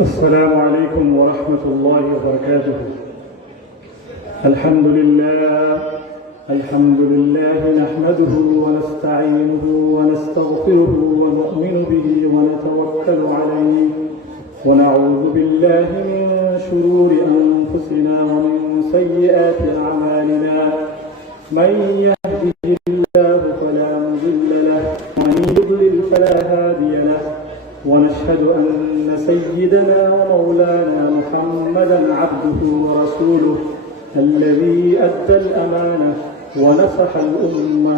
السلام عليكم ورحمة الله وبركاته. الحمد لله نحمده ونستعينه ونستغفره ونؤمن به ونتوكل عليه ونعوذ بالله من شرور أنفسنا ومن سيئات أعمالنا. من يهده الله فلا مضل له ومن يضلل فلا هادي له. ونشهد أن سيدنا ومولانا محمدا عبده ورسوله الذي أدى الأمانة ونصح الأمة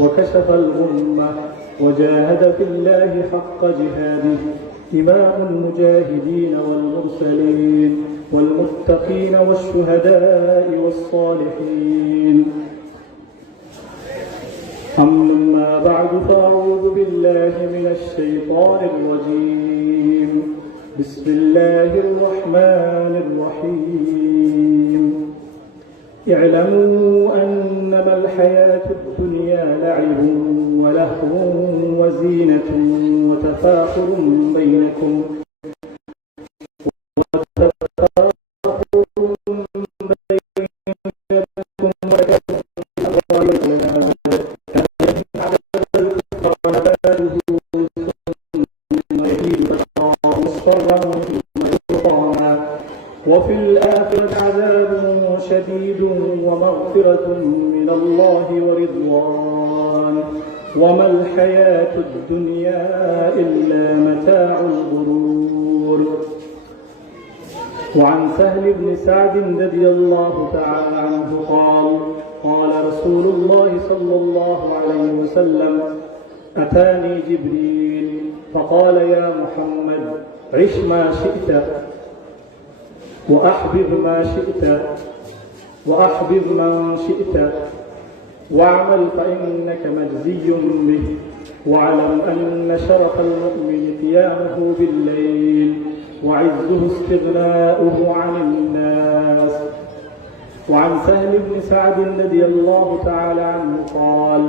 وكشف الغمة وجاهد في الله حق جهاده. إمام المجاهدين والمرسلين والمتقين والشهداء والصالحين. أما بعد فأعوذ بالله من الشيطان الرجيم. بسم الله الرحمن الرحيم. اعلموا أنما الحياة الدنيا لعب ولهو وزينة وتفاخر بينكم وفي الآخرة عذاب شديد ومغفرة من الله ورضوان وما الحياة الدنيا إلا متاع الغرور. وعن سهل بن سعد رضي الله تعالى عنه قال رسول الله صلى الله عليه وسلم: أتاني جبريل فقال: يا محمد عش ما شئت وأحبب ما شئت وأحبب من شئت واعمل فإنك مجزي به، واعلم أن شرف المؤمن قيامه بالليل وعزه استغناؤه عن الناس. وعن سهل بن سعد رضي الله تعالى عنه قال: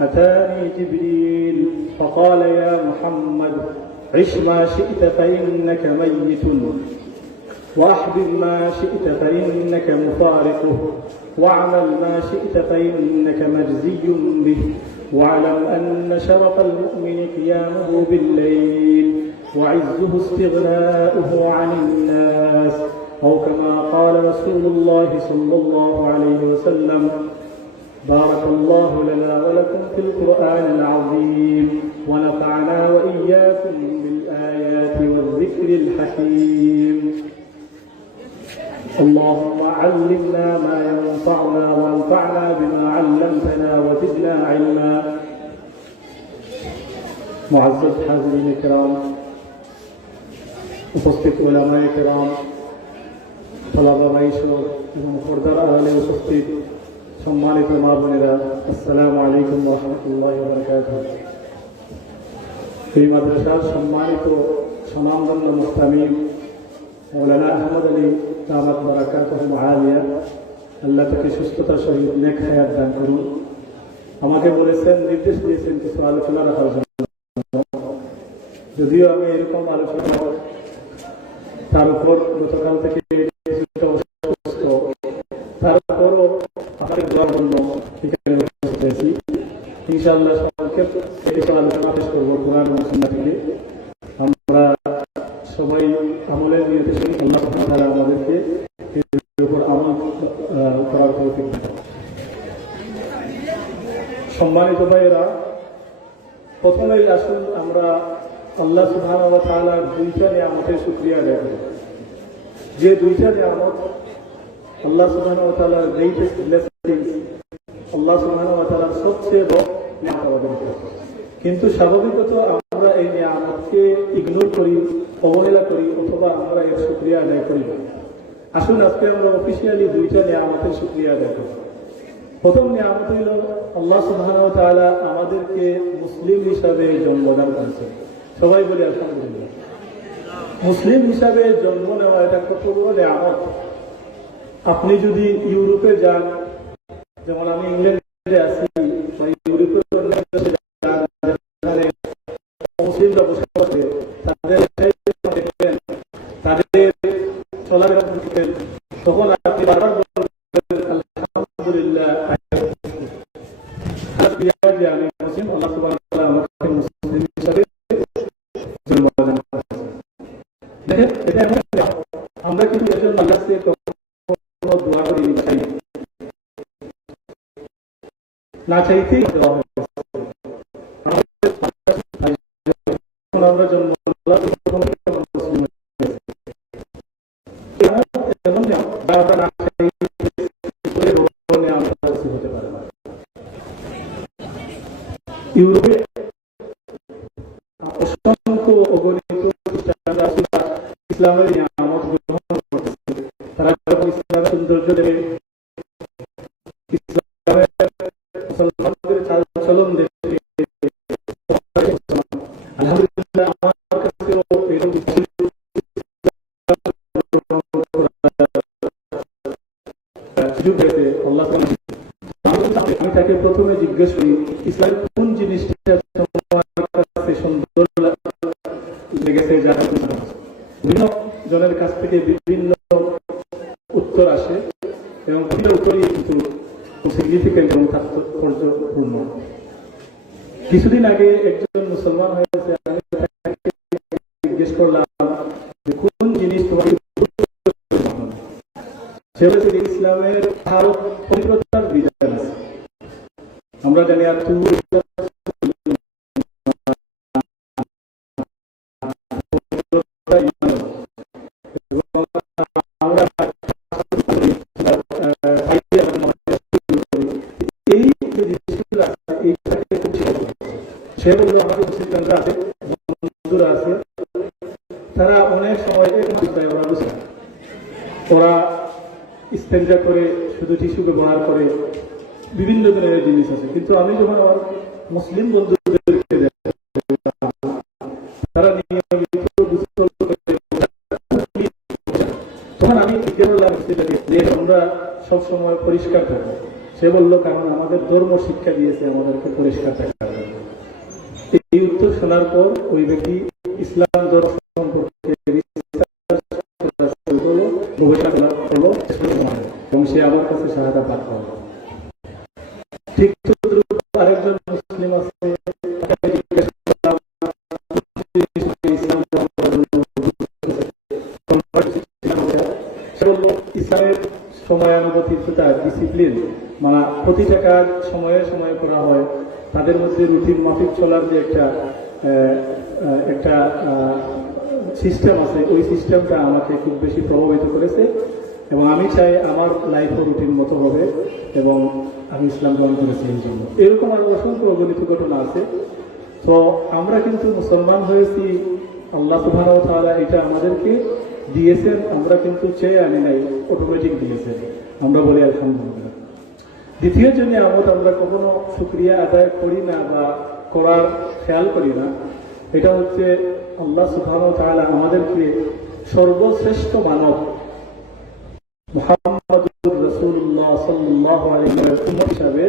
أتاني جبريل فقال: يا محمد عش ما شئت فإنك ميت وأحبب ما شئت فإنك مفارقه واعمل ما شئت فإنك مجزي به، واعلم أن شرف المؤمن قيامه بالليل وعزه استغناؤه عن الناس، أو كما قال رسول الله صلى الله عليه وسلم. بارك الله لنا ولكم في القرآن العظيم ونفعنا وإياكم بالآيات والذكر الحكيم. اللهم علمنا ما ينفعنا وانفعنا بما علمتنا وزدنا علما. معزز حاضرین کرام، উপস্থিত উলামায়ে কেরাম, তলাবা মাইশর এবং পর্দার আড়ালে উপস্থিত সম্মানিত মা বোনেরা, আসসালামু আলাইকুম ওয়া রাহমাতুল্লাহি ওয়া বারাকাতুহু। এই মাদ্রাসার সম্মানিত সুনামধন্য মুহতামিম মৌলানা আহমদ আলী দামাত বারাকাতুহু আলিয়া, আল্লাহ তাকে সুস্থতার সহিত নেক হায়াত দান করুন। আমাকে বলেছেন, নির্দেশ দিয়েছেন কিছু আলোচনা রাখার জন্য। যদিও আমি এরকম আলোচনা তার উপর গতকাল থেকে তারপরও আপনাদের দোয়ার জন্য এখানে হয়েছি। ইনশাআল্লাহ সংক্ষেপে কিছু আলোচনা পেশ করবো কোরআন এবং সুন্নাহ থেকে। আমরা সবাই আমলের নিয়তে আল্লাহ সুবহানাহু ওয়া তাআলা আমাদেরকে এর উপর আমল করার তৌফিক দান করুন। সম্মানিত ভাইয়েরা, প্রথমেই আসুন আমরা আল্লাহ সুবহানাহু ওয়া তাআলার দুইটা নিয়ামতের শুকরিয়া আদায় করি। যে দুইটা নিয়ামত আল্লাহ সুবহানাহু ওয়া তাআলার গ্রেটেস্ট ব্লেসিংস, আল্লাহ সুবহানাহু ওয়া তাআলার সবচেয়ে বড় নিয়ামত আমাদেরকে। কিন্তু স্বাভাবিকত আমরা এই নিয়ামতকে ইগনোর করি, অবহেলা করি, অথবা আমরা এর শুকরিয়া আদায় করি না। আসুন আজকে আমরা অফিসিয়ালি দুইটা নিয়ামতের শুকরিয়া আদায় করি। প্রথম নিয়ামত হইল আল্লাহ সুবহানাহু ওয়া তাআলা আমাদেরকে মুসলিম হিসাবে জন্মদান করেছেন। সবাই বলি আলহামদুলিল্লাহ। মুসলিম হিসাবে জন্ম নেওয়া এটা কত বড় নিয়ামত। আপনি যদি ইউরোপে যান, যেমন আমি ইংল্যান্ডে আছি, ইউরোপের মুসলিমরা বসবাস করে, তাদের দেখবেন দেখেন এটা এমন, আমরা কিন্তু এর জন্য আল্লাহ থেকে কোনো দোয়া করি চাই না, চাইতেই দেওয়া হয়। আমরা জন্ম ইউরোপে অসংখ্য অগণিত ইসলামের নিয়ামত গ্রহণ করতেছে, তারা ইসলামের সৌন্দর্য দেবে, ইসলামের মুসলমানদের চালচলন দেবে। আলহামদুলিল্লাহ আমার কাছেও আমি তাকে প্রথমে জিজ্ঞেস করি ইসলামের কোন জিনিসটা সুন্দর লেগেছে, যারা বিভিন্ন জনের কাছ থেকে বিভিন্ন উত্তর আসে এবং বিভিন্ন উত্তরই কিন্তু সিগনিফিকেন্ট এবং তাৎপর্যপূর্ণ। কিছুদিন আগে একজন মুসলমান হয়েছে, আমি তাকে জিজ্ঞেস করলাম কোন জিনিস তোমাকে, সে বলেছে ইসলামের ভারত পবিত্রতার বিধান আছে। আমরা জানি আর সে বললো আমাদের মুসলিমরা আছে, বন্ধুরা আছে, তারা অনেক সময় ওরা বুঝে, ওরা ইস্তেঞ্জা করে, শুধু টিস্যু ব্যবহার করে, বিভিন্ন ধরনের জিনিস আছে। কিন্তু আমি যখন আমার মুসলিম বন্ধুদেরকে তারা তখন আমি যে আমরা সবসময় পরিষ্কার থাকবো। সে বললো কারণ আমাদের ধর্ম শিক্ষা দিয়েছে আমাদেরকে পরিষ্কার থাকতে হবে। এই উত্তর শোনার পর ওই ব্যক্তি ইসলাম ধর্ম সম্পর্কে এবং সে আমার কাছে শাহাদা পাঠ করল। ঠিক আরেকজন মুসলিম আছে, ইসলামের সময়ানুবর্তিতা, ডিসিপ্লিন, মানে প্রতিটা কাজ সময়ে সময়ে করা হয়, তাদের মধ্যে রুটিন মাফিক চলার যে একটা সিস্টেম আছে, ওই সিস্টেমটা আমাকে খুব বেশি প্রভাবিত করেছে এবং আমি চাই আমার লাইফও রুটিন মতো হবে এবং আমি ইসলাম গ্রহণ করেছি এই জন্য। এরকম আরো অসংখ্য অগণিত ঘটনা আছে। তো আমরা কিন্তু মুসলমান হয়েছি, আল্লাহ সুবহানাহু ওয়া তাআলা এটা আমাদেরকে দিয়েছেন, আমরা কিন্তু চেয়ে আনি নাই, অটোমেটিক দিয়েছেন। আমরা বলি আলহামদুলিল্লাহ। দ্বিতীয় জন্য আমরা কখনো শুকরিয়া আদায় করি না বা করার খেয়াল করি না, এটা হচ্ছে আল্লাহ সুবহানাহু ওয়া তাআলা আমাদেরকে সর্বশ্রেষ্ঠ মানব মুহাম্মদুর রাসূলুল্লাহ সাল্লাল্লাহু আলাইহি ওয়াসাল্লাম হিসাবে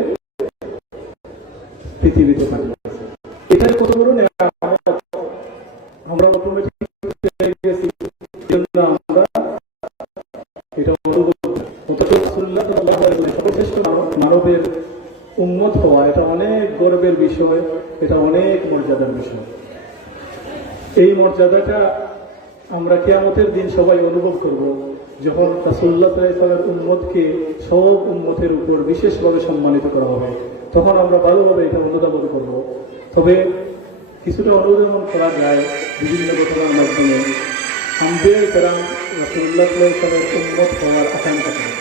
পৃথিবীতে পাঠিয়েছেন। এটার কত বড় নেয়ামত আমরা অটোমেটিক গেছি, আমরা এটা সর্বশ্রেষ্ঠ মানবের উম্মত হওয়া, এটা অনেক গর্বের বিষয়, এটা অনেক মর্যাদার বিষয়। এই মর্যাদাটা আমরা কিয়ামতের দিন সবাই অনুভব করব, যখন রাসূলুল্লাহ সাল্লাল্লাহু আলাইহি ওয়াসাল্লামের উম্মতকে সব উম্মতের উপর বিশেষভাবে সম্মানিত করা হবে, তখন আমরা ভালোভাবে এটা অনুধাবন করব। তবে কিছুটা অনুধাবন করা যায় বিভিন্ন ঘটনার মাধ্যমে। আম্বিয়া কেরাম রাসূলুল্লাহ সাল্লাল্লাহু আলাইহি ওয়াসাল্লামের উম্মত হওয়ার আকাঙ্ক্ষা করেন,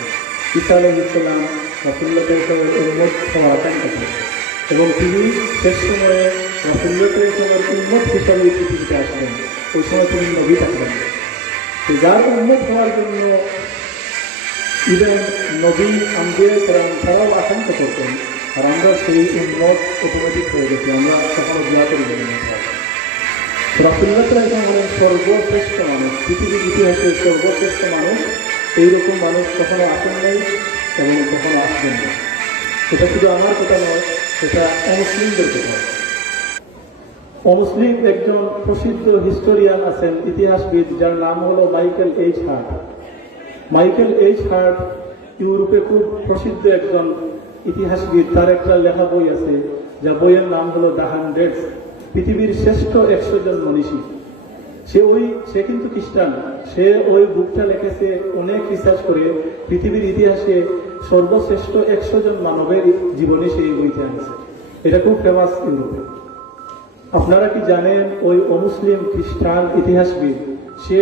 ঈসা আলাইহিস সালাম রাসূলুল্লাহ সাল্লাল্লাহু আলাইহি ওয়াসাল্লামের উম্মত হওয়ার আকাঙ্ক্ষা করেন এবং তিনি শেষ সময়ে রাসূলুল্লাহ সাল্লাল্লাহু আলাইহি ওয়াসাল্লামের উম্মত হিসাবে পৃথিবীতে আসবেন। ওই সময় তিনি নবী থাকবেন, যার উম্মত হওয়ার জন্য ইভেন নবী আম্বিয়া কেরাম তারাও আকাঙ্ক্ষা করতেন। আর আমরা সেই উম্মত অটোমেটিক হয়ে গেছি, আমরা কখনো দোয়া করি না। রাসূলুল্লাহ সাল্লাল্লাহু আলাইহি ওয়াসাল্লাম সর্বশ্রেষ্ঠ মানুষ, পৃথিবীর ইতিহাসের সর্বশ্রেষ্ঠ মানুষ। এইরকম মানুষ কখনো আসেন নাই এবং কখনো আসবেন না। এটা শুধু আমার কথা নয়, এটা অমুসলিমদের কথা। অমুসলিম একজন প্রসিদ্ধ হিস্টোরিয়ান আছেন, ইতিহাসবিদ, যার নাম হলো Michael H heart. Michael H heart ইউরোপে খুব প্রসিদ্ধ একজন ইতিহাসবিদ। তার একটা লেখা বই আছে, যা বইয়ের নাম হলো দ্য 100, পৃথিবীর শ্রেষ্ঠ 100 জন মনীষী। সে কিন্তু খ্রিস্টান। সে ওই বুকটা লিখেছে অনেক রিসার্চ করে পৃথিবীর ইতিহাসে সর্বশ্রেষ্ঠ 100 জন মানবের জীবনী সেই বইতে আনছে। এটা খুব ফেমাস ইউরোপে। আপনারা কি জানেন ওই অমুসলিম খ্রিস্টান ইতিহাসবিদ সে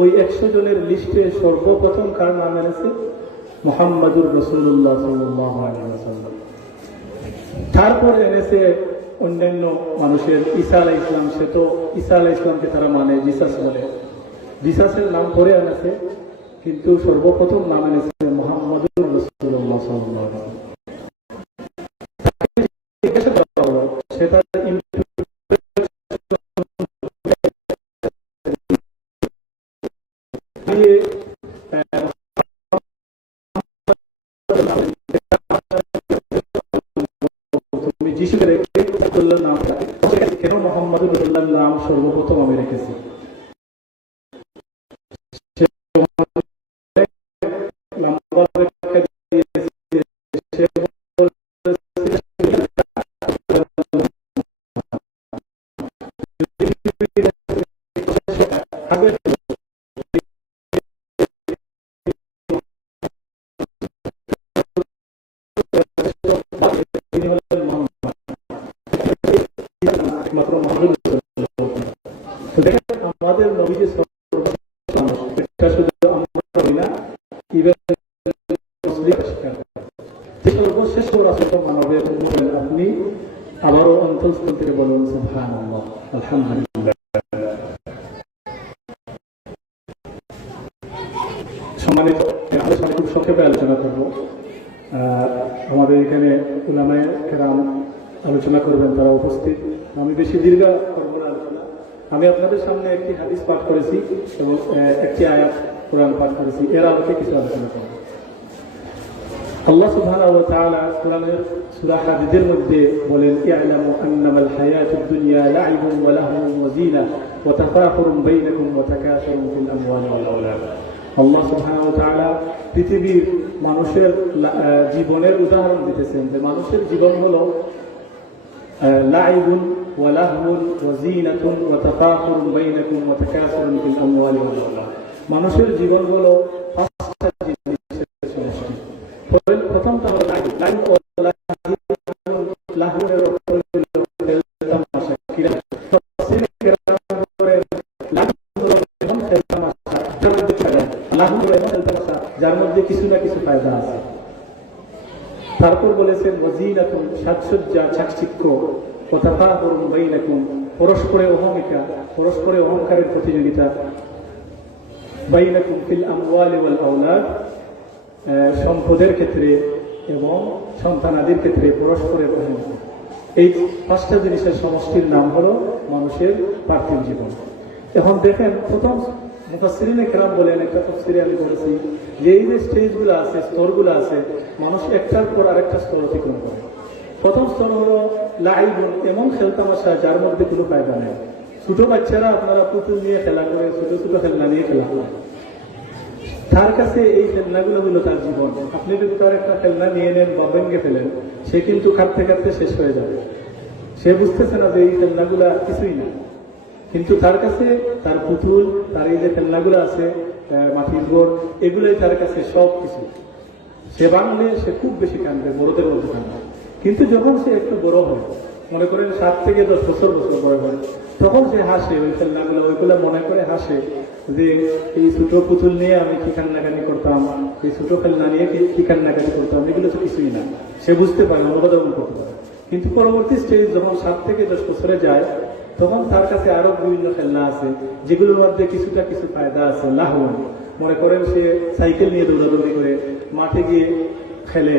ওই 100 জনের লিস্টে সর্বপ্রথম কার নাম এনেছে? মুহাম্মাদুর রাসূলুল্লাহ সাল্লাল্লাহু আলাইহি ওয়াসাল্লাম। তারপর এনেছে অন্যান্য মানুষের, ঈসা আলাইহিস সালাম। সে তো ঈসা আলাইহিস সালামকে তারা মানে জিসাস বলে, জিসাসের নাম পরে এনেছে, কিন্তু সর্বপ্রথম নাম এনেছে মুহাম্মাদুর রাসূলুল্লাহ সাল্লাল্লাহু আলাইহি ওয়াসাল্লাম। সে তার কেন মোহাম্মদুর রাসূলুল্লাহর নাম সর্বপ্রথম আমি রেখেছি? আমাদের নবী যে সর্বশ্রেষ্ঠ মানবের আপনি আবারও অন্তঃস্থল থেকে বলুন সুবহানাল্লাহ, আলহামদুলিল্লাহ। সম্মানিত, খুব সংক্ষেপে আলোচনা করব। আমাদের এখানে উলামায়ে কেরাম আলোচনা করবেন, তারা উপস্থিত। আমি বেশি দীর্ঘ করব না আলোচনা। আমি আপনাদের সামনে একটি হাদিস পাঠ করেছি এবং একটি আয়াত কোরআন পাঠ করেছি, এর আলোকে কিছু আলোচনা করব। আল্লাহ সুবহানাহু ওয়া তাআলা কোরআনের সূরা হাদীদের মধ্যে বলেন, ই'লামু আন্নামাল হায়াতুদ দুনিয়া লা'ibun ওয়া লাহবুন ওয়া যিনাহ ওয়া তাফাখুরুন বাইনাকুম ওয়া তাকাসুরুন ফিল আমওয়ালি ওয়াল আওলাদ। আল্লাহ সুবহানাহু ওয়া তাআলা পৃথিবীর মানুষের জীবনের উদাহরণ দিতেছেন যে মানুষের জীবন হলো লা'ibun ওয়া লাহবুন ওয়া যিনাতুন ওয়া তাফাখুরুন বাইনাকুম ওয়া তাকাসুরুন ফিল আমওয়ালি ওয়াল আওলাদ। মানুষের জীবন হলো পাঁচটা জিনিসের সমষ্টি। প্রথমটা হলো লাহবুনের যার মধ্যে কিছু না কিছু ফায়দা আছে। তারপর বলেছেন ওয়াজিনাতুন, সাজসজ্জা, চাকচিক্য, ওয়া তাফাখুরুন বাইনাকুম, পরস্পরে অহমিকা, পরস্পরে অহংকারের প্রতিযোগিতা, বাইনাকুম ফিল আমওয়ালি ওয়াল আওলাদ, সম্পদের ক্ষেত্রে এবং সন্তানাদির ক্ষেত্রে পরস্পরের অহমিকা। এই পাঁচটা জিনিসের সমষ্টির নাম হলো মানুষের পার্থিব জীবন। এখন দেখেন, প্রথম মুফাসসিরিনে কেরাম বলেন, একটা তাফসীরে আমি বলেছি যে এই যে স্টেজগুলো আছে, স্তরগুলো আছে, মানুষ একটার পর আরেকটা স্তর অতিক্রম করে। প্রথম স্তর হলো লাইবুন, এমন খেলতামাশা যার মধ্যে কোনো ফায়দা নেই। ছোট বাচ্চারা আপনারা পুতুল নিয়ে খেলা করে, ছোট ছোট খেলনা নিয়ে খেলা করে, তার কাছে এই খেলনাগুলো হলো তার জীবন। আপনি যদি তার একটা খেলনা নিয়ে নেন বা ভেঙে ফেলেন, সে কিন্তু কাঁদতে কাঁদতে শেষ হয়ে যাবে। সে বুঝতেছে না যে এই খেলনাগুলা কিছুই না, কিন্তু তার কাছে তার পুতুল, তার এই যে খেলনাগুলো আছে, মাটির ঘর, এগুলোই তার কাছে সব কিছু। সে বাংলে সে খুব বেশি কাঁদবে, বড়দের মধ্যে কাঁদবে। কিন্তু যখন সে একটু বড় হয়, মনে করেন 7 থেকে 10 বছর বড় হয়, তখন সে হাসে, ওই খেলনাগুলো ওইগুলো মনে করে হাসে যে এই ছোট পুতুল নিয়ে আমি কি কান্নাকানি করতাম, এই ছোট খেলনা নিয়ে কি কান্নাকানি করতাম, এগুলো তো কিছুই না। সে বুঝতে পারে, অনুবাদন করতে পারে। কিন্তু পরবর্তী স্টেজ যখন 7 থেকে 10 বছরে যায়, তখন তার কাছে আরো বিভিন্ন খেলনা আছে যেগুলোর মধ্যে কিছুটা কিছু ফায়দা আছে। লাহওয়ান, মনে করেন সে সাইকেল নিয়ে দৌড়াদৌড়ি করে মাঠে গিয়ে খেলে,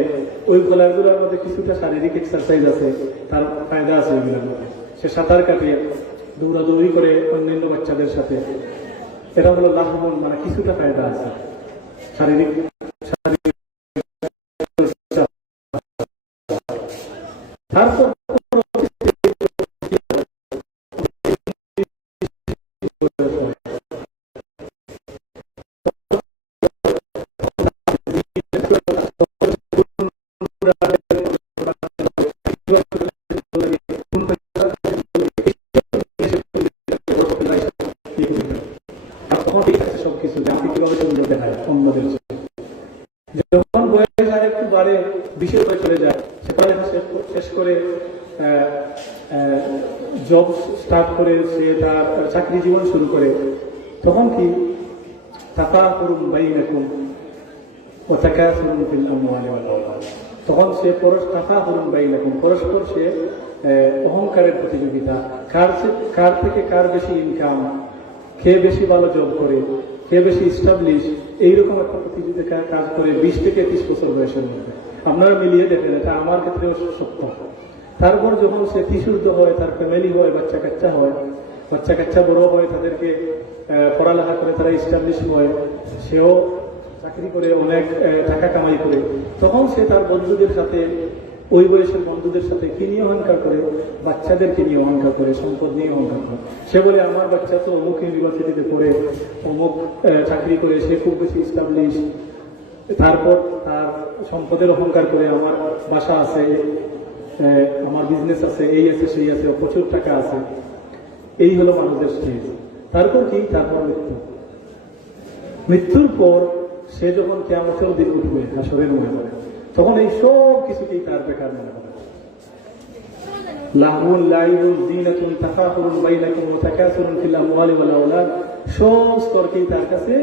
ওই খেলাগুলোর মধ্যে কিছুটা শারীরিক এক্সারসাইজ আছে, তার ফায়দা আছে ওইগুলোর মধ্যে। সে সাঁতার কাটিয়ে দৌড়াদৌড়ি করে অন্যান্য বাচ্চাদের সাথে, এটা হলো লাহওয়ান, মানে কিছুটা ফায়দা আছে শারীরিক। তারপর তখন ঠিক আছে সবকিছু যে আমি কিভাবে সুন্দর দেখায় অন্যদের। যখন বয়স আর একটু বাড়ে, 20 বছর চলে যায়, সেখানে শেষ করে জব স্টার্ট করে সে তার চাকরি জীবন শুরু করে, তখন কি তাফাকুরুন বাইনাকুম ওয়া তাকাসুরুন ফিল আমওয়ালি ওয়াল আওলাদ, তখন সে তাফাকুরুন বাইনাকুম, পরস্পর সে অহংকারের প্রতিযোগিতা, কার থেকে কার বেশি ইনকাম, কে বেশি ভালো জব করে, কে বেশি ইস্টাবলিশ, এইরকম একটা প্রতিযোগিতা কাজ করে 20 থেকে 30 বছর বয়সের মধ্যে। আপনারা মিলিয়ে দেখেন, এটা আমার ক্ষেত্রেও সত্য। তারপর যখন সে কিশোর হয়, তার ফ্যামিলি হয়, বাচ্চা কাচ্চা বড় হয়, তাদেরকে পড়ালেখা করে তারা ইস্টাবলিশ হয়, সেও চাকরি করে অনেক টাকা কামাই করে, তখন সে তার বন্ধুদের সাথে, ওই বয়সের বন্ধুদের সাথে কি নিয়ে অহংকার করে? বাচ্চাদেরকে নিয়ে অহংকার করে, সম্পদ নিয়ে অহংকার করে। সে বলে আমার বাচ্চা তো অমুক ইউনিভার্সিটিতে পড়ে, অমুক চাকরি করে, সে খুব বেশি ইস্টাবলিশ। তারপর তার সম্পদের অহংকার করে, আমার বাসা আছে, আমার বিজনেস আছে, এই আছে সেই আছে, প্রচুর টাকা আছে। এই হলো মানুষের স্টেজ। তারপর কি? তারপর মৃত্যুর পর সে যখন কিয়ামতের দিন উঠবে, হাসরের ময়দানে, তখন এই সব কিছুকেই তার বেকার মনে হবে। লাহুন লাইবুন যিনাতুন তাফাখুরুন বাইনাকুম ওয়া তাকাসুরুন ফিল আমওয়ালি ওয়াল আওলাদ, সব স্তরকেই তার কাছে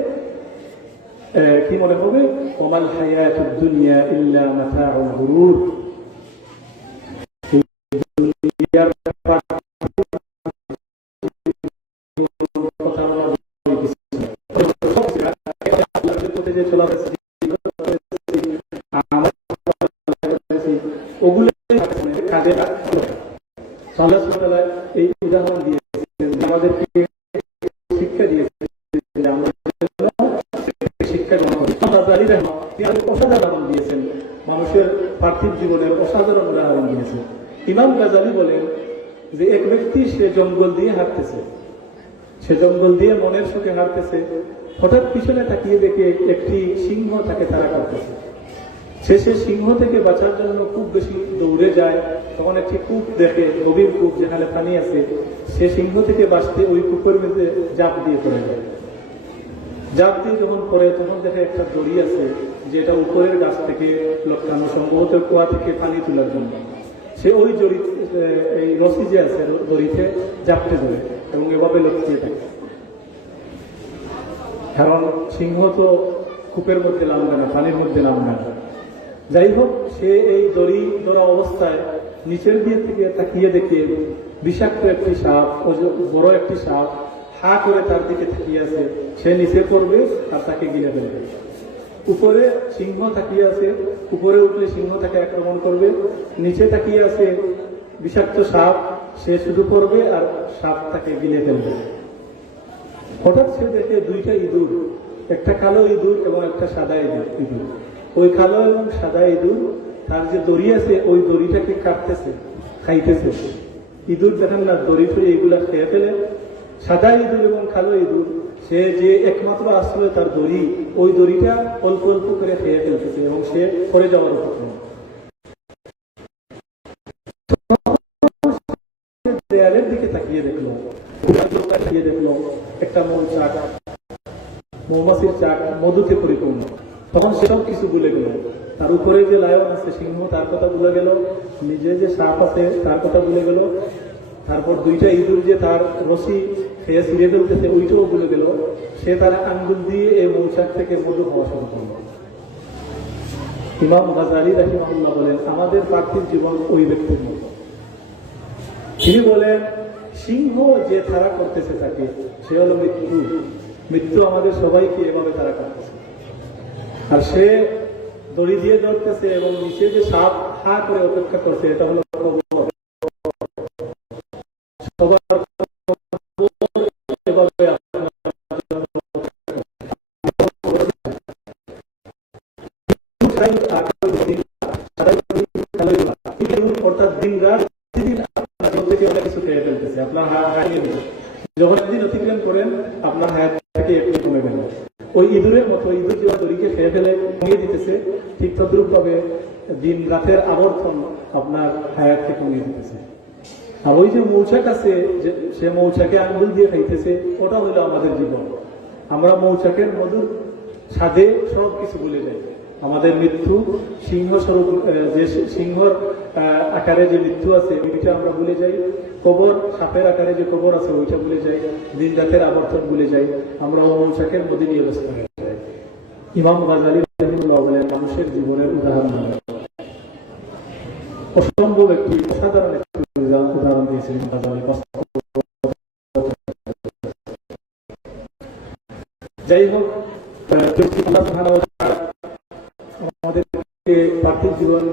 কি মনে হবে? ওয়ামাল হায়াতুদ দুনিয়া ইল্লা মাতাউল গুরুর, দুনিয়ার এই উদাহরণ দিয়েছেন, আমাদেরকে শিক্ষা দিয়েছেন, শিক্ষা গ্রহণ করি। অসাধারণ দিয়েছেন, মানুষের পার্থিব জীবনের অসাধারণ উদাহরণ দিয়েছেন। ইমাম গাজালি বলেন যে এক ব্যক্তি সে জঙ্গল দিয়ে হাঁটতেছে, সে জঙ্গল দিয়ে মনের সুখে হাঁটতেছে, হঠাৎ পিছনে তাকিয়ে দেখে একটি সিংহ তাকে তাড়া করতেছে। সে সিংহ থেকে বাঁচার জন্য খুব বেশি দৌড়ে যায়, তখন একটি কূপ দেখে, গভীর কূপ যেখানে পানি আছে, সে সিংহ থেকে বাঁচতে ওই কূপের মধ্যে জাপ দিয়ে পড়ে যায়। জাপ দিয়ে যখন পড়ে, তখন দেখে একটা দড়ি আছে, যেটা উপরের গাছ থেকে লটকানো, সম্ভবত কুয়া থেকে পানি তোলার জন্য। সে ওই এই রশি যে আছে দড়িতে জাপটে ধরে এবং এভাবে লটকিয়ে থাকে, কারণ সিংহ তো কূপের মধ্যে নামবে না, পানির মধ্যে নামবে না। যাই হোক, সে এই দড়ি ধরা অবস্থায় নিচের দিকে থেকে তাকিয়ে দেখে বিষাক্ত একটি সাপ, বড় একটি সাপ হা করে তার দিকে তাকিয়ে আছে। সে নিচে পড়বে আর তাকে গিলে ফেলবে। উপরে সিংহ তাকিয়ে আছে, উপরে উঠলে সিংহ তাকে আক্রমণ করবে। নিচে তাকিয়ে আছে বিষাক্ত সাপ, সে শুধু পড়বে আর সাপ তাকে গিলে ফেলবে। হঠাৎ সে দেখে দুইটা ইঁদুর, একটা কালো ইঁদুর এবং একটা সাদা ইঁদুর। ওই কালো এবং সাদা ইঁদুর তার যে দড়ি আছে, ওই দড়িটাকে কাটতেছে, খাইতেছে। ইঁদুর দেখেন না, দড়ি ফেলে এইগুলা খেয়ে ফেলে। সাদা ইঁদুর এবং কালো ইঁদুর, সে যে একমাত্র আশ্রয় তার দড়ি, ওই দড়িটা অল্প অল্প করে খেয়ে ফেলতেছে এবং সে পড়ে যাওয়ার উপক্রম। দেয়ালের দিকে তাকিয়ে দেখলো একটা মৌমাছির চাক মধুতে পরিপূর্ণ। তখন সেসব কিছু ভুলে গেল, তার উপরে যে লায়ন আছে, সিংহ, তার কথা ভুলে গেল, নিজে যে সাপ আছে তার কথা ভুলে গেল, তারপর দুইটা ইঁদুর যে তার রশি খেয়ে ছিঁড়ে ফেলতেছে ওইটাও ভুলে গেল। সে তার আঙ্গুল দিয়ে এই মৌচাক থেকে মধু খাওয়া শুরু করল। ইমাম গাজালি রাহিমাহুল্লাহ বলেন, আমাদের পার্থিব জীবন ওই ব্যক্তির মতো। তিনি বলেন, সিংহ যে তাড়া করতেছে তাকে, সে হলো মৃত্যু। মৃত্যু আমাদের সবাইকে এভাবে তাড়া করতেছে, আর সে দড়ি দিয়ে ধরতেছে এবং নিচে যে সাপ হা করে অপেক্ষা করছে, এটা হলো অর্থাৎ দিন রাত কিছু খেয়ে ফেলতেছে। আপনার যখন একদিন অতিক্রম করেন, আপনার হায়াত থেকে একটু কমে গেল। ওই ইঁদুরের মতো, ইঁদুর যে দড়িকে খেয়ে ফেলে কমিয়ে দিতেছে, ঠিক তদ্রুপ ভাবে দিন রাতের আবর্তন আপনার হায়াতকে কমিয়ে দিতেছে। আর ওই যে মৌচাক আছে, সে মৌচাকে আঙ্গুল দিয়ে খাইতেছে, ওটা হইল আমাদের জীবন। আমরা মৌচাকের মধুর স্বাদে সব কিছু ভুলে যাই। আমাদের মৃত্যু সিংহ স্বরূপ, যে সিংহর আকারে যে মৃত্যু আছে ওইটা আমরা ভুলে যাই। কবর সাপের আকারে যে কবর আছে ওইটা ভুলে যাই। দিন রাতের আবর্তন ভুলে যাই। আমরা মৌচাকের মধ্যে নিয়ে ব্যস্ত হয়ে যাই। ইমাম গাজ্জালী রাহিমাহুল্লাহ বলেন, মানুষের জীবনের উদাহরণ অসম্ভব একটি অসাধারণ একটি উদাহরণ দিয়েছিলেন গাজ্জালী। যাই হোক, আমাদেরকে পার্থিব জীবন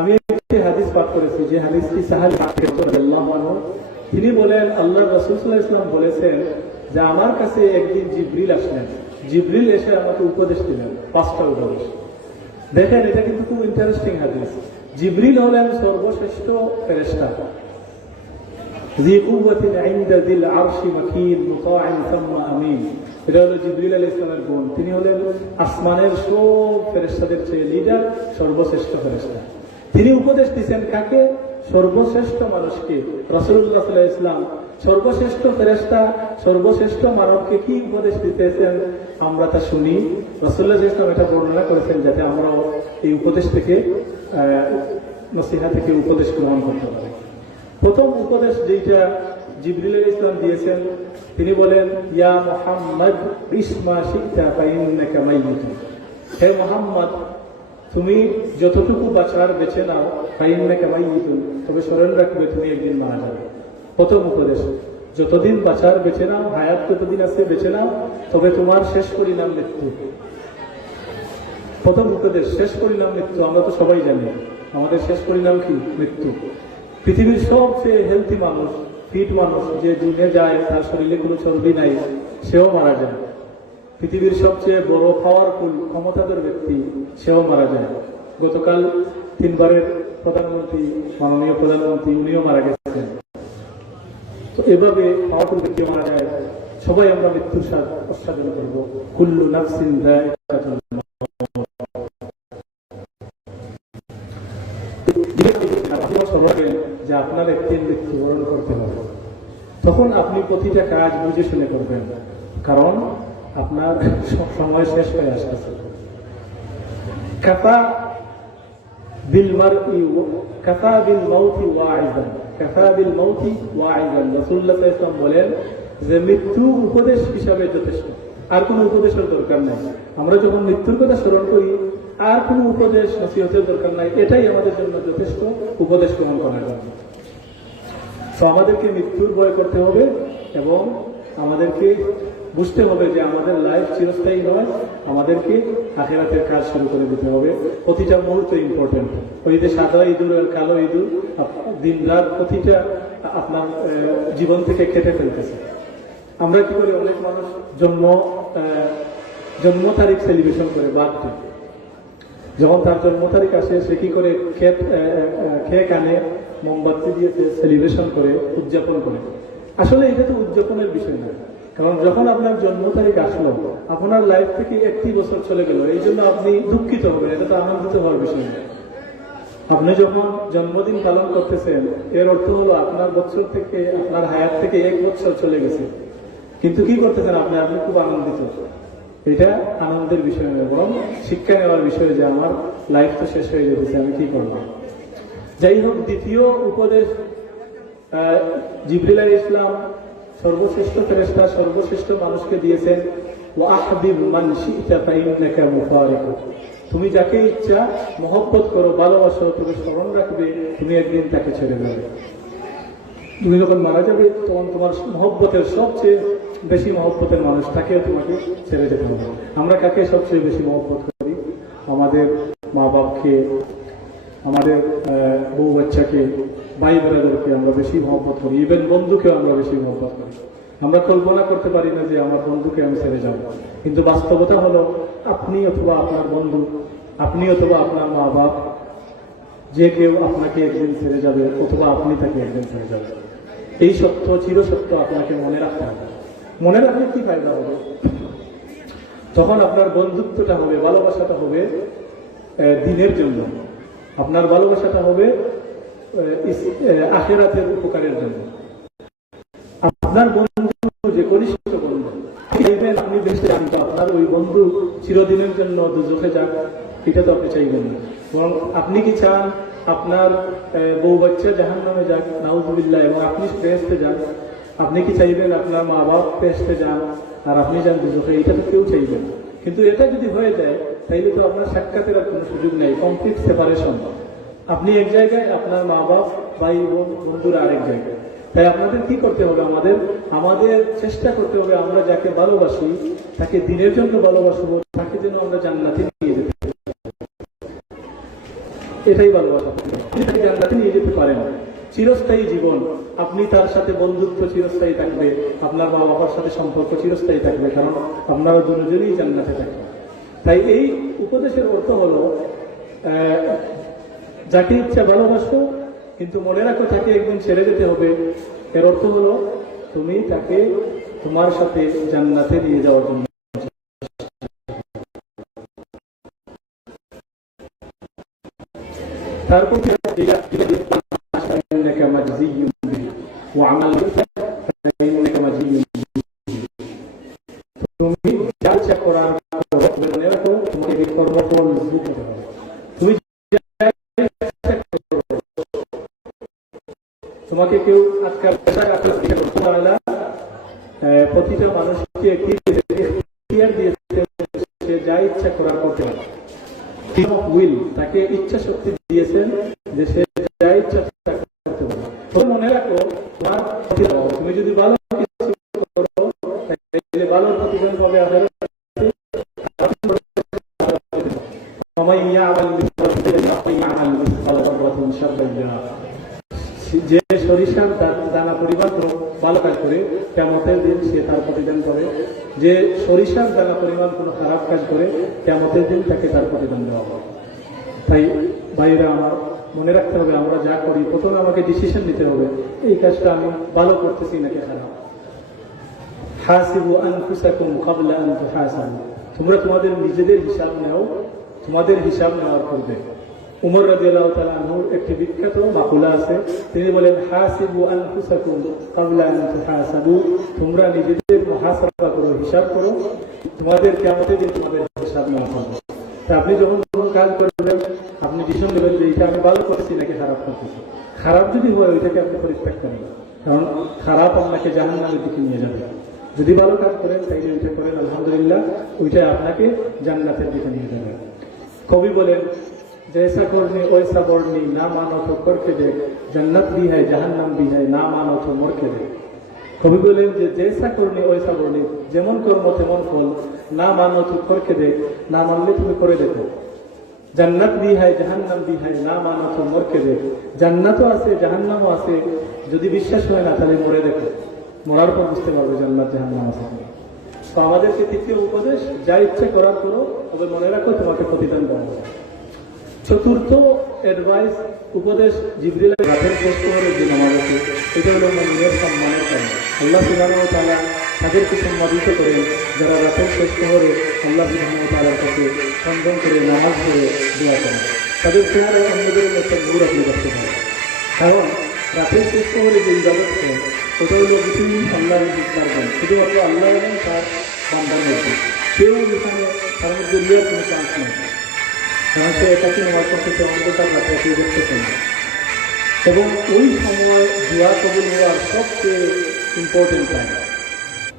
আমি একটি হাদিস পাঠ করেছি, যে হাদিসটি সাহাবী রাদিয়াল্লাহু আনহু, তিনি বলেন আল্লাহর রাসূল সাল্লাল্লাহু আলাইহি ওয়াসাল্লাম বলেছেন যে আমার কাছে একদিন জিবরিল আসলেন। জিবরিল এসে আমাকে উপদেশ দিলেন, 5টা উপদেশ। দেখেন, এটা কিন্তু খুব ইন্টারেস্টিং হাদিস। জিবরিল হলেন সর্বশ্রেষ্ঠ ফেরেশতা। ذي قوة عند ذي العرش مكين مطاع ثم أمين। এটা হলো জিবরিল আলাইহিস সালামের গুণ। তিনি হলেন আসমানের সব ফেরেশতাদের চেয়ে লিডার, সর্বশ্রেষ্ঠ ফেরেশতা। তিনি উপদেশ দিচ্ছেন কাকে? সর্বশ্রেষ্ঠ মানুষকে। রাসূলুল্লাহ সাল্লাল্লাহু আলাইহি ওয়াসাল্লাম সর্বশ্রেষ্ঠ ফেরেশতা, সর্বশ্রেষ্ঠ মানবকে কি উপদেশ দিতেছেন আমরা তা শুনি। রাসূলুল্লাহ সাল্লাল্লাহু আলাইহি ওয়াসাল্লাম এটা বর্ণনা করেছেন যাতে আমরা এই উপদেশ থেকে, নসিহত থেকে উপদেশ গ্রহণ করতে পারি। প্রথম উপদেশ যেটা জিবরিল আলাইহিস সালাম দিয়েছেন, তিনি বলেন, ইয়া মুহাম্মদ ইসমা শিতা ফাইন্নাকা মাইয়িতুন। হে মুহাম্মদ, তুমি যতটুকু বাঁচার বেঁচে নাও, ফাইন্নাকা মাইয়িতুন, তবে স্মরণ রাখবে তুমি একদিন মারা যাবে। প্রথম উপদেশ, যতদিন বাঁচার বেঁচে নাও, হায়াত যতদিন আছে বেঁচে নাও, তবে তোমার শেষ পরিণাম মৃত্যু। প্রথম উপদেশ, শেষ পরিণাম মৃত্যু। আমরা তো সবাই জানি আমাদের শেষ পরিণাম কি? মৃত্যু। পৃথিবীর সবচেয়ে হেলথি মানুষ, ফিট মানুষ, যে জিমে যায়, তার শরীরে কোনো চর্বি নাই, সেও মারা যায়। পৃথিবীর সবচেয়ে বড় পাওয়ারফুল ক্ষমতাধর ব্যক্তি, সেও মারা যায়। গতকাল 3 বারের প্রধানমন্ত্রী, মাননীয় প্রধানমন্ত্রী, উনিও মারা গেছেন। তো এভাবে পাওয়ারফুল ব্যক্তি মারা যায়। সবাই আমরা মৃত্যুর স্বাদ আস্বাদন করবো। কুল্লু নাফসিন যায়িকাতুল মাউত। যে আপনার একদিন মৃত্যুবরণ করতে হবে, তখন আপনি প্রতিটা কাজ বুঝে শুনে করবেন, কারণ আপনার সময় শেষ হয়ে আসতেছে। কাফা বিল মারই কাফা বিল মাউতি ওয়াইজান, কাফা বিল মাউতি ওয়াইজান। রাসূলুল্লাহ সাল্লাল্লাহু আলাইহি ওয়াসাল্লাম বলেন যে মৃত্যু উপদেশ হিসাবে যথেষ্ট, আর কোনো উপদেশের দরকার নাই। আমরা যখন মৃত্যুর কথা স্মরণ করি, আর কোনো উপদেশ নসিহতের দরকার নাই, এটাই আমাদের জন্য যথেষ্ট উপদেশ গ্রহণ করার জন্য। তো আমাদেরকে মৃত্যুর ভয় করতে হবে এবং আমাদেরকে বুঝতে হবে যে আমাদের লাইফ চিরস্থায়ী নয়, আমাদেরকে আখিরাতের কাজ শুরু করে দিতে হবে। প্রতিটা মুহূর্ত ইম্পর্টেন্ট। ওই যে সাদা ইঁদুর আর কালো ইঁদুর দিন রাত প্রতিটা আপনার জীবন থেকে কেটে ফেলতেছে। আমরা কি করি? অনেক মানুষ জন্ম তারিখ সেলিব্রেশন করে, বার্থডে। যখন তার জন্ম তারিখ আসে, সে কি করে? কেক আনে, মোমবাতি দিয়ে সেলিব্রেশন করে, উদযাপন করে। আসলে এটা তো উদযাপনের বিষয় না, কারণ যখন আপনার জন্ম তারিখ আসলো, আপনার লাইফ থেকে 1 বছর চলে গেল, এই জন্য আপনি দুঃখিত হবেন, এটা তো আনন্দিত হওয়ার বিষয় না। আপনি যখন জন্মদিন পালন করতেছেন, এর অর্থ হলো আপনার বছর থেকে, আপনার হায়াত থেকে 1 বছর চলে গেছে, কিন্তু কি করতেছেন আপনি? আপনি খুব আনন্দিত। এটা আনন্দের বিষয় নয়, বরং শিক্ষা নেওয়ার বিষয়, যে আমার লাইফ তো শেষ হয়ে যেতেছে, আমি কি করবো। যাই হোক, দ্বিতীয় উপদেশ জিবরিল আলাইহিস সালাম সর্বশ্রেষ্ঠ ফেরেশতা, সর্বশ্রেষ্ঠ মানুষকে দিয়েছেন, ওয়া আহবিব মান শি'তা ফাইন্নাকা মুফারিকু। তুমি যাকে ইচ্ছা মহব্বত করো, ভালোবাসো, তুমি স্মরণ রাখবে তুমি একদিন তাকে ছেড়ে যাবে। তুমি যখন মারা যাবে, তখন তোমার মহব্বতের সবচেয়ে বেশি মহব্বতের মানুষ তাকে তোমাকে ছেড়ে যেতে হবে। আমরা কাকে সবচেয়ে বেশি মহব্বত করি? আমাদের মা বাপকে, আমাদের বউ বাচ্চাকে, ভাই বোনেদেরকে আমরা বেশি মহব্বত করি। ইভেন বন্ধুকেও আমরা বেশি মহব্বত করি। আমরা কল্পনা করতে পারি না যে আমার বন্ধুকে আমি ছেড়ে যাব, কিন্তু বাস্তবতা হলো আপনি অথবা আপনার বন্ধু, আপনি অথবা আপনার মা বাপ, যে কেউ আপনাকে একদিন ছেড়ে যাবে, অথবা আপনি তাকে একদিন ছেড়ে যাবেন। এই সত্য, চিরসত্য আপনাকে মনে রাখতে হবে। মনে রাখলে কি ফায়দা হবে? তখন আপনার বন্ধুত্বটা হবে, ভালোবাসাটা হবে দিনের জন্য, আপনার ভালোবাসাটা হবে আখিরাতের উপকারের জন্য। আপনার বন্ধু বন্ধুকে, কনিষ্ঠ বন্ধু, আপনি বেঁচে যান, আপনার ওই বন্ধু চিরদিনের জন্য দুজখে যাক, এটা তো আপনি চাইবেন না। এবং আপনি কি চান আপনার বউ বাচ্চা জাহান্নামে যাক, নাউযুবিল্লাহ, এবং আপনি বেহেশতে যান? আপনি কি চাইবেন আপনার মা বাপ বেহেশতে যান আর আপনি যান দুজখে? এটা তো কেউ চাইবেন। কিন্তু এটা যদি হয়ে যায় তাইলে তো আপনার সাক্ষাতের আর কোনো সুযোগ নেই, কমপ্লিট সেপারেশন। আপনি এক জায়গায়, আপনার মা বাপ, ভাই বোন, বন্ধুরা আরেক জায়গায়। তাই আপনাদের কি করতে হবে? আমাদের চেষ্টা করতে হবে আমরা যাকে ভালোবাসি তাকে দিনের জন্য ভালোবাসবো, তাকে যেন আমরা জান্নাতে নিয়ে যেতে, এটাই ভালোবাসা। আপনি তাকে জান্নাতে নিয়ে যেতে পারেন, চিরস্থায়ী জীবন, আপনি তার সাথে বন্ধুত্ব চিরস্থায়ী থাকবে, আপনার মা বাবার সাথে সম্পর্ক চিরস্থায়ী থাকবে, কারণ আপনারা দুজনেই জান্নাতে থাকবেন। তাই এই উপদেশের অর্থ হলো যাকে ইচ্ছা ভালোবাসো, কিন্তু মনে রাখো তাকে একদিন ছেড়ে যেতে হবে। এর অর্থ হলো তুমি তাকে তোমার সাথে জান্নাতে নিয়ে যাওয়ার জন্য। তারপর তুমি যা ইচ্ছা করার মনে রাখো তোমাকে কর্মফল ভোগ করতে হবে। তুমি তোমাকে কেউ আজকাল প্রতিটা মানুষকে একটি দিয়েছে, সে যা ইচ্ছা করার করতে পারে। উইল, তাকে ইচ্ছা শক্তি দিয়েছেন যে সে যা ইচ্ছা করতে পারে। মনে রাখো তুমি যদি ভালো কিছু করো তাহলে ভালো প্রতিফল পাবে। যে সরিষার দানা পরিমাণ ভালো কাজ করে কিয়ামতের দিন সে তার প্রতিদান পাবে, যে সরিষার দানা পরিমাণ কোনো খারাপ কাজ করে কিয়ামতের দিন তাকে তার প্রতিদান দেওয়া হবে। তাই ভাইরা আমার মনে রাখতে হবে, আমরা যা করি প্রথমে আমাকে ডিসিশন নিতে হবে এই কাজটা আমি ভালো করতেছি নাকি খারাপ। হাসিবু আনফুসাকুম ক্বাবলা আন তুহাসাবু, তোমরা তোমাদের নিজেদের হিসাব নাও, তোমাদের হিসাব নেওয়ার পূর্বে। উমর রাদিয়াল্লাহু তাআলা আনহুর একটি বিখ্যাত মাকুলা আছে, তিনি বলেন হাসিবু আনফুসাকুম ক্বাবলা আন তুহাসাবু, তোমরা নিজেদের মুহাসাবা করো, হিসাব করো, তোমাদের কিয়ামতের দিন তোমাদের হিসাব নেওয়া হবে। তা আপনি যখন কোনো কাজ করবেন আপনি ডিসিশন নেবেন যে এটা আমি ভালো করতেছি নাকি খারাপ করতেছি। খারাপ যদি হয় ওইটাকে আপনি পরিত্যাগ করেন, কারণ খারাপ আপনাকে জাহান্নামের দিকে নিয়ে যাবে। যদি ভালো কাজ করেন তাইলে ওইটা করেন, আলহামদুলিল্লাহ, ওইটা আপনাকে জান্নাতের দিকে নিয়ে যাবে। কবি বলেন जैसा करने वैसा बढ़नी, ना मानो तो करके देख, जन्नत भी है जहन्नम भी है, ना मानो तो मर के देख। कवि बोलें যে जैसा करने वैसा बढ़नी, যেমন কর্ম তেমন ফল, না মানো তো করকে দেখ, না মানলে তুমি করে দেখো। জান্নাত भी है जहन्नम भी है, না মানো তো মর के দেখ, জান্নাতও আছে জাহান্নামও আছে, যদি বিশ্বাস হয় না তাহলে মরে দেখো, মরার পর বুঝতে পারবে জান্নাত জাহান্নাম আছে। তো আমাদেরকে তৃতীয় উপদেশ, যা ইচ্ছা করার করো, তবে মনে রাখো তোমাকে প্রতিদান দেওয়া হবে। চতুর্থ অ্যাডভাইস, উপদেশ জিবরিল রাতের শেষ প্রহরের দিন আমাদেরকে, এটা হলো মুমিনের সম্মানের কারণ। আল্লাহ সুবহানাহু ওয়া তাআলা তাদেরকে সম্মানিত করেন যারা রাতের শেষ প্রহরে আল্লাহ সুবহানাহু ওয়া তাআলার কাছে সন্ধান করে নামাজ পড়ে দোয়া করেন। তাদের চেহারায় অন্যদের মধ্যে নূর আপনি দেখতে পারেন, কারণ রাতের শেষ প্রহরে যে ইবাদত করেন ওটা হলো কিছুই আল্লাহর পারবেন, শুধুমাত্র আল্লাহ এবং তার বান্দার মধ্যে, কেউ এখানে তার মধ্যে লিয়ার কোনো চান্স নেই, কারণ সে একাকি নামাজ করতেছে, অন্ধকার রাতে কেউ দেখতেছে না। এবং ওই সময় দোয়া কবুল হওয়ার সবচেয়ে ইম্পর্টেন্ট টাইম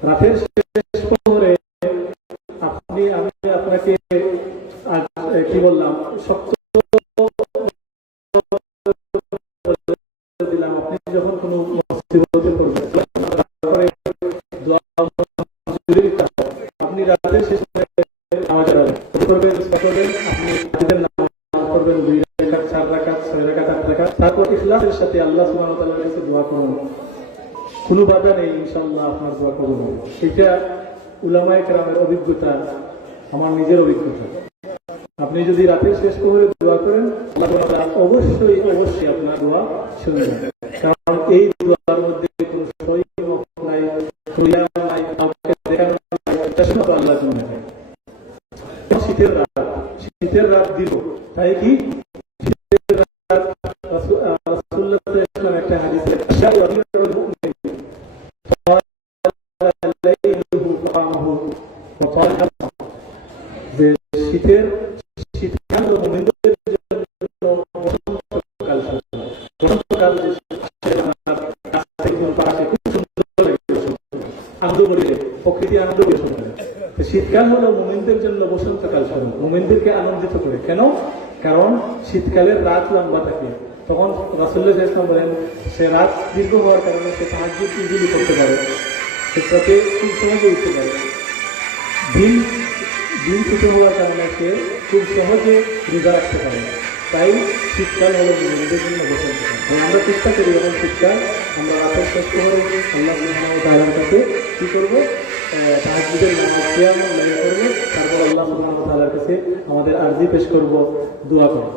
রাতের শেষ প্রহরে। আমি আপনাকে কি বললাম, শক্ত দিলাম, আপনি যখন কোনো মুসিবতে পড়বেন আপনি রাতের শেষ নামাজ করবেন, আপনি করবেন 2 রাকাত, 4 রাকাত, 6 রাকাত, 8 রাকাত, তারপর ইখলাসের সাথে আল্লাহ সুবহানাহু ওয়া তাআলার কাছে দোয়া করুন, কোনো বাধা নেই, ইনশাআল্লাহ আপনার দোয়া কবুল হবে। এটা উলামায়ে কেরামের অভিজ্ঞতা, আমার নিজের অভিজ্ঞতা। আপনি যদি রাতের শেষ প্রহরে দোয়া করেন আল্লাহ তাআলা অবশ্যই আপনার দোয়া শুনবেন, কারণ এই দোয়ার মধ্যে কোনো সই নাই, ক্রিয়া নাই, কাউকে দেখানো নাই, এটা শুধু আল্লাহর জন্য। শীতের রাত দিব, তাই কি শীতের রাত রাসূলুল্লাহ সাল্লাল্লাহু আলাইহি ওয়াসাল্লাম একটা হাদিসে যে শীতকাল মুমিনদের জন্য বসন্তকাল বসন্তকাল আনন্দ করে প্রকৃতি আনন্দ করে। শীতকাল হলো মুমিনদের জন্য বসন্তকাল স্বরূপ, মুমিনদেরকে আনন্দিত করে। কেন? কারণ শীতকালের রাত লম্বা থাকে, তখন রাসূলুল্লাহ সাল্লাল্লাহু আলাইহি ওয়াসাল্লাম বলেন সে রাত দীর্ঘ হওয়ার কারণে সে তাহাজ্জুদ ইজিলি করতে পারে, সে রাতে খুব সহজে উঠতে পারে। দিন ছোট হওয়ার কারণে সে খুব সহজে রোজা রাখতে পারে। তাই শীতকাল হলো মুমিনদের জন্য বসন্তকাল। আমরা চেষ্টা করি যখন শীতকাল আমরা রাতের শেষ করে আল্লাহ সুবহানাহু ওয়া তাআলার কাছে কি করবো, তাহাজ্জুদের নামাজ কিয়াম লাইল করবো, তারপর আল্লাহ সুবহানাহু ওয়া তাআলার কাছে আমাদের আরজি পেশ করবো, দোয়া করব।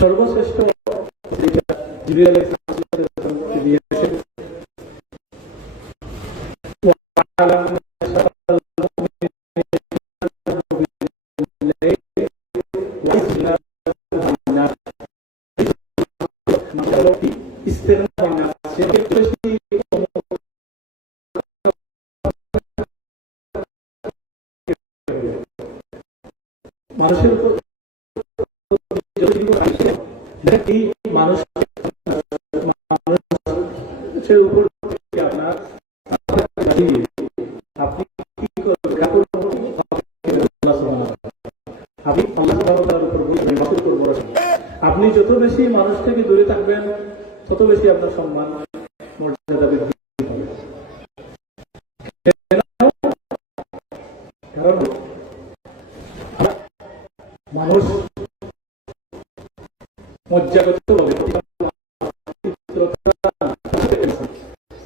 সর্বশ্রেষ্ঠ জিবরিল আলাইহিস সালাম দিয়েছেন মানুষের উপর মানুষের উপর আপনার আপনি কি করবেন, আপনি যত বেশি মানুষ থেকে দূরে থাকবেন তত বেশি আপনার সম্মান মর্যাদা বৃদ্ধি হবে। কারণ মানুষ মজ্জাগত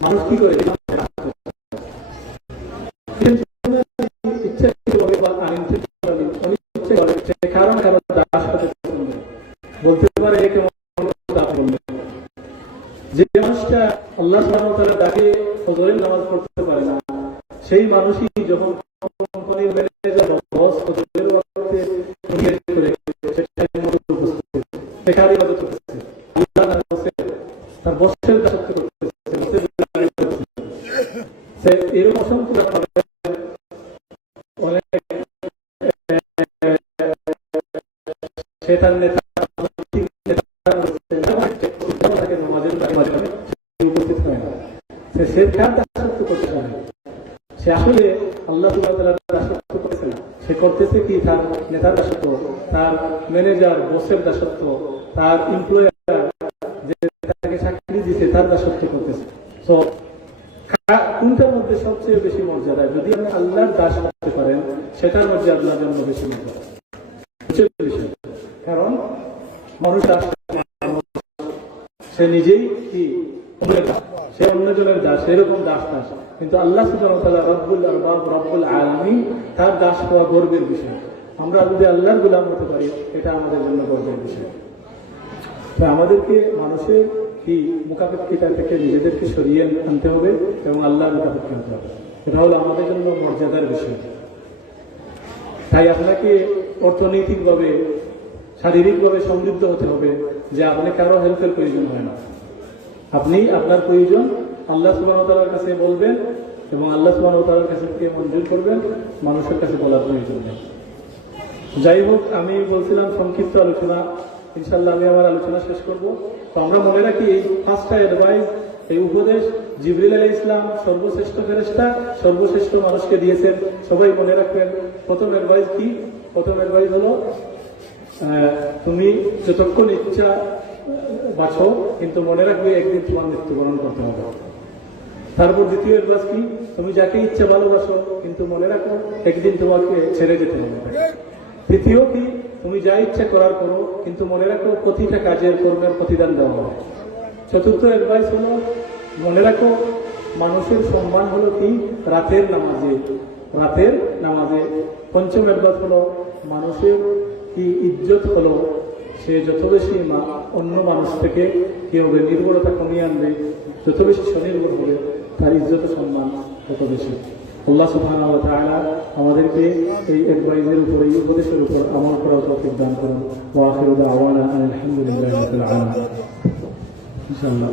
মানুষ কি করে বলতে পারে যে মানুষটা আল্লাহ সুবহানাহু ওয়া তাআলা ডাকে ফজরের নামাজ পড়তে পারে না, সেই মানুষই যখন কোম্পানির ম্যানেজার বস ফজরের ওয়াক্তে বেকার ইবাদত করতেছে, তার বসের দাসত্ব করতেছে, এরকম অসংখ্য অনেক শয়তান নেতা উপস্থিত হয় না, সে কার দাসত্ব করতে পারে? সে আসলে আল্লাহ সুবহানাহু ওয়া তাআলার দাসত্ব করতেছে না, সে করতেছে কি তার নেতার দাসত্ব, তার ম্যানেজার বসের দাসত্ব, তার এমপ্লয়ার যে তাকে চাকরি দিচ্ছে তার দাসত্ব করতেছে। তো কোনটার মধ্যে সবচেয়ে বেশি মর্যাদা? যদি আপনি আল্লাহর দাস করতে পারেন সেটার মধ্যে আল্লাহর জন্য বেশি মর্যাদা। কারণ মানুষ সে নিজেই কি সে অন্যজনের দাস, এরকম দাস দাস, কিন্তু আল্লাহ সুবহানাহু ওয়া তাআলা রব্বুল আরবাব রব্বুল আলামিন, তার দাস হওয়া গর্বের বিষয়। আমরা যদি আল্লাহর গোলাম হতে পারি এটা আমাদের জন্য গর্বের বিষয়। আমাদেরকে মানুষের কি মুখাপেক্ষিতা থেকে নিজেদেরকে সরিয়ে আনতে হবে এবং আল্লাহর মুখাপেক্ষি আনতে হবে, এটা হলো আমাদের জন্য মর্যাদার বিষয়। তাই আপনাকে অর্থনৈতিকভাবে শারীরিকভাবে সমৃদ্ধ হতে হবে যে আপনি কারো হেল্পের প্রয়োজন হয় না, আপনি আপনার প্রয়োজন আল্লাহ সুবহানাহু ওয়া তাআলার কাছে বলবেন এবং আল্লাহ সুবহানাহু ওয়া তাআলার কাছে থেকে মঞ্জুর করবেন, মানুষের কাছে বলার প্রয়োজন নেই। যাই হোক, আমি বলছিলাম সংক্ষিপ্ত আলোচনা, ইনশাআল্লাহ আমি আমার আলোচনা শেষ করব। তো আমরা মনে রাখি এই পাঁচটা অ্যাডভাইস, এই উপদেশ জিবরিল আলাইহিস সালাম সর্বশ্রেষ্ঠ ফেরেশতা সর্বশ্রেষ্ঠ মানুষকে দিয়েছেন, সবাই মনে রাখবেন। প্রথম অ্যাডভাইস কি? প্রথম অ্যাডভাইস হলো তুমি যতক্ষণ ইচ্ছা বাঁচো, কিন্তু মনে রাখবে একদিন তোমার মৃত্যুবরণ করতে হবে। তারপর দ্বিতীয় অ্যাডভাইস কি? তুমি যাকে ইচ্ছা ভালোবাসো, কিন্তু মনে রাখো একদিন তোমাকে ছেড়ে যেতে হবে। তৃতীয় কি? তুমি যা ইচ্ছা করার করো, কিন্তু মনে রাখো প্রতিটা কাজের কর্মের প্রতিদান দেওয়া হবে। চতুর্থ অ্যাডভাইস হলো মনে রাখো মানুষের সম্মান হলো কি? রাতের নামাজে, রাতের নামাজে। পঞ্চম অ্যাডভাইস হলো মানুষের কি ইজ্জত হলো সে যত বেশি অন্য মানুষ থেকে কি হবে নির্ভরতা কমিয়ে আনবে, যত বেশি স্বনির্ভর হবে তার ইজ্জত সম্মান তত বেশি। আল্লাহ সুবহানাহু ওয়া তাআলা আমাদেরকে এই অ্যাডভাইসের উপর, এই উপদেশের উপর আমল করার তৌফিক দান করুন। ওয়া আখিরু দাওয়ানা আলহামদুলিল্লাহি রাব্বিল আলামিন। ইনশাআল্লাহ।